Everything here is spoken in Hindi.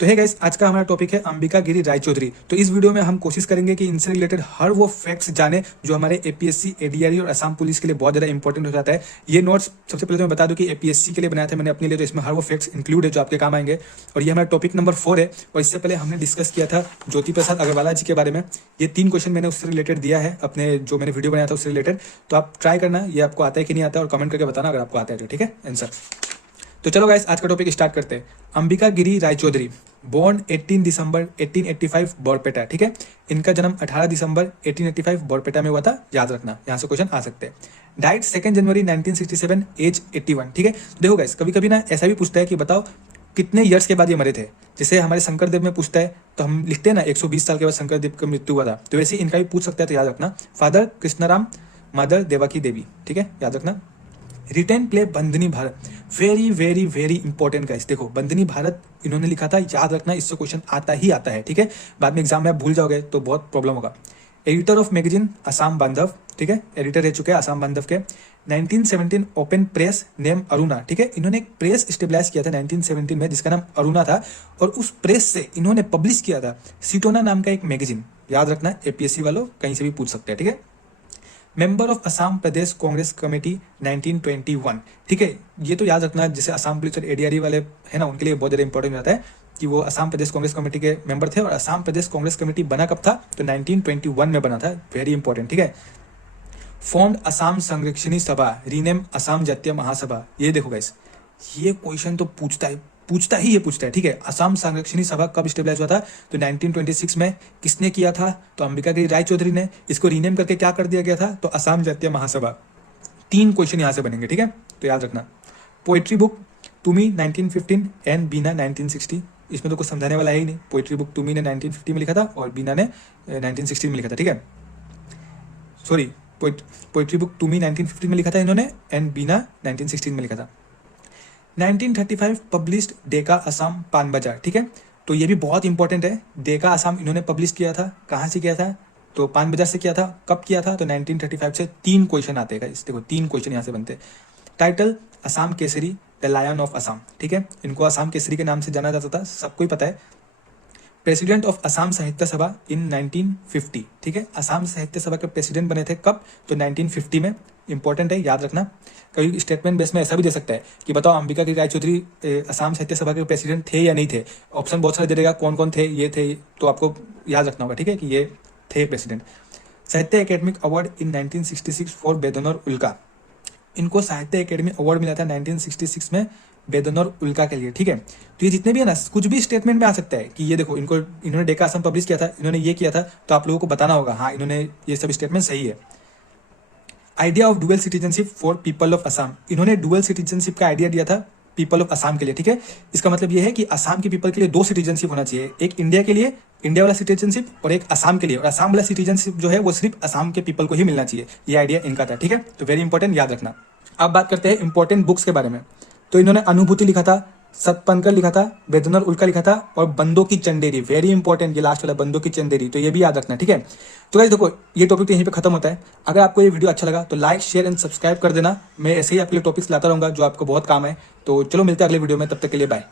तो है गाइस, आज का हमारा टॉपिक है अंबिका गिरी रायचौधरी। तो इस वीडियो में हम कोशिश करेंगे कि इनसे रिलेटेड हर वो फैक्ट्स जाने जो हमारे एपीएससी, एडीआरई और असम पुलिस के लिए बहुत ज़्यादा इंपॉर्टेंट हो जाता है। ये नोट्स सबसे पहले तो मैं बता दूं कि एपीएससी के लिए बनाया था मैंने अपने लिए, तो इसमें हर वो फैक्ट्स इंक्लूड है जो आपके काम आएंगे। और ये हमारा टॉपिक नंबर 4 है। और इससे पहले हमने डिस्कस किया था ज्योति प्रसाद अग्रवाला जी के बारे में। ये 3 क्वेश्चन मैंने उससे रिलेटेड दिया है अपने जो मैंने वीडियो बनाया था उससे रिलेटेड। तो आप ट्राई करना ये आपको आता है कि नहीं आता है, और कमेंट करके बताना अगर आपको आता है तो, ठीक है आंसर। तो चलो गाइस, आज का टॉपिक स्टार्ट करते हैं। अंबिका गिरी रायचौधरी, बोर्न 18 दिसंबर 1885 बोरपेटा, ठीक है। इनका जन्म 18 दिसंबर 1885 बोरपेटा में हुआ था, याद रखना, यहाँ से क्वेश्चन आ सकते हैं। डाइट 2 जनवरी 1967, एज 81, ठीक है। देखो गाइस, कभी कभी ना ऐसा भी पूछता है कि बताओ कितने ईयर्स के बाद ये मरे थे। जैसे हमारे शंकरदेव में पूछता है तो हम लिखते हैं ना 120 साल के बाद शंकरदेव का मृत्यु हुआ था, तो वैसे इनका भी पूछ सकता है, तो याद रखना। फादर कृष्णाराम, मदर देवकी देवी, ठीक है, याद रखना। Written play Bandini Bharat, very very very important guys. देखो बंदनी भारत इन्होंने लिखा था, याद रखना, इससे क्वेश्चन आता ही आता है, ठीक है। बाद में एग्जाम में आप भूल जाओगे तो बहुत प्रॉब्लम होगा। एडिटर ऑफ मैगजीन आसाम बांधव, ठीक है, एडिटर रह चुके हैं आसाम बांधव के। 1917 ओपन प्रेस नेम अरुणा, ठीक है। इन्होंने एक प्रेस स्टेबलाइज किया था 1917 में जिसका नाम अरुणा था, और उस प्रेस से इन्होंने पब्लिश किया था सिटोना नाम का एक मैगजीन, याद रखना। एपीएससी वालों कहीं से भी पूछ सकते हैं, ठीक है। Member of Assam Pradesh Congress committee 1921, ठीक है। ये तो याद रखना, जैसे असम पुलिस और एडीआरई वाले है ना, उनके लिए बहुत ज़्यादा इंपॉर्टेंट रहता है कि वो असम प्रदेश कांग्रेस कमेटी के मेंबर थे। और असम प्रदेश कांग्रेस कमेटी बना कब था, तो 1921 में बना था, वेरी इंपॉर्टेंट, ठीक है। फॉर्म्ड असम संरक्षणी सभा, रीनेम असम जातीय महासभा। ये देखो गाइस, ये क्वेश्चन तो पूछता है, ठीक है। असम संरक्षणी सभा कब स्टेबलाइज हुआ था, तो 1926 में। किसने किया था, तो अंबिका गिरी रायचौधरी ने। इसको रीनेम करके क्या कर दिया गया था, तो असम जातीय महासभा। 3 क्वेश्चन यहाँ से बनेंगे, ठीक है, तो याद रखना। पोएट्री बुक तुमी 1915 एंड बीना 1960, इसमें तो कुछ समझाने वाला है ही नहीं। पोएट्री बुक तुमी ने 1950 में लिखा था और बीना ने 1916 में लिखा था, ठीक है। सॉरी, पोएट्री बुक तुमी 1915 में लिखा था इन्होंने, एंड बीना 1916 में लिखा था। 1935 पब्लिश्ड डेका असम पान बाजार, ठीक है। तो ये भी बहुत इंपॉर्टेंट है। डेका असम इन्होंने पब्लिश किया था, कहाँ से किया था, तो पान बाजार से किया था। कब किया था, तो 1935 से। 3 क्वेश्चन आते हैं इस, देखो 3 क्वेश्चन यहाँ से बनते हैं। Title Assam Kesari, the lion of Assam, ठीक है। इनको असम केसरी के नाम से जाना जाता था, सबको ही पता है। प्रेसिडेंट ऑफ असम साहित्य सभा इन 1950, ठीक है। असम साहित्य सभा के प्रेसिडेंट बने थे कब, तो 1950 में। इंपॉर्टेंट है, याद रखना। कभी स्टेटमेंट बेस में ऐसा भी दे सकता है कि बताओ अंबिका गिरी रायचौधरी असम साहित्य सभा के प्रेसिडेंट थे या नहीं थे। ऑप्शन बहुत सारे दे देगा, कौन कौन थे, ये थे, तो आपको याद रखना होगा, ठीक है, कि ये थे प्रेसिडेंट। साहित्य एकेडमिक अवार्ड इन 1966 फॉर बेदनौर उल्का। इनको साहित्य एकेडमी अवार्ड मिला था 1966 में बेदनौर उल्का के लिए, ठीक है। तो ये जितने भी है ना, कुछ भी स्टेटमेंट में आ सकता है कि ये देखो इन्होंने डेका असम पब्लिश किया था, इन्होंने ये किया था, तो आप लोगों को बताना होगा हाँ इन्होंने ये सब स्टेटमेंट सही है। Idea of dual citizenship for people of Assam, इन्होंने डुअल सिटीजनशिप का आइडिया दिया था पीपल ऑफ असम के लिए, ठीक है। इसका मतलब ये है कि असम के पीपल के लिए 2 सिटीजनशिप होना चाहिए, एक इंडिया के लिए इंडिया वाला सिटीजनशिप और एक असम के लिए। और असम वाला सिटीजनशिप जो है वो सिर्फ असम के पीपल को ही मिलना चाहिए, ये आइडिया इनका था, ठीक है। तो वेरी इंपॉर्टेंट, याद रखना। अब बात करते हैं इंपॉर्टेंट बुक्स के बारे में। तो इन्होंने अनुभूति लिखा था, सतपंकर लिखा था, बेदनौर उल्का लिखा था, और बंदों की चंदेरी, वेरी इंपॉर्टेंट, ये लास्ट वाला बंदों की चंदेरी, तो ये भी याद रखना, ठीक है। तो गाइस देखो, ये टॉपिक तो यहीं पे खत्म होता है। अगर आपको ये वीडियो अच्छा लगा तो लाइक, शेयर एंड सब्सक्राइब कर देना। मैं ऐसे ही आपके लिए टॉपिक्स लाता रहूंगा जो आपको बहुत काम है। तो चलो मिलते हैं अगले वीडियो में, तब तक के लिए बाय।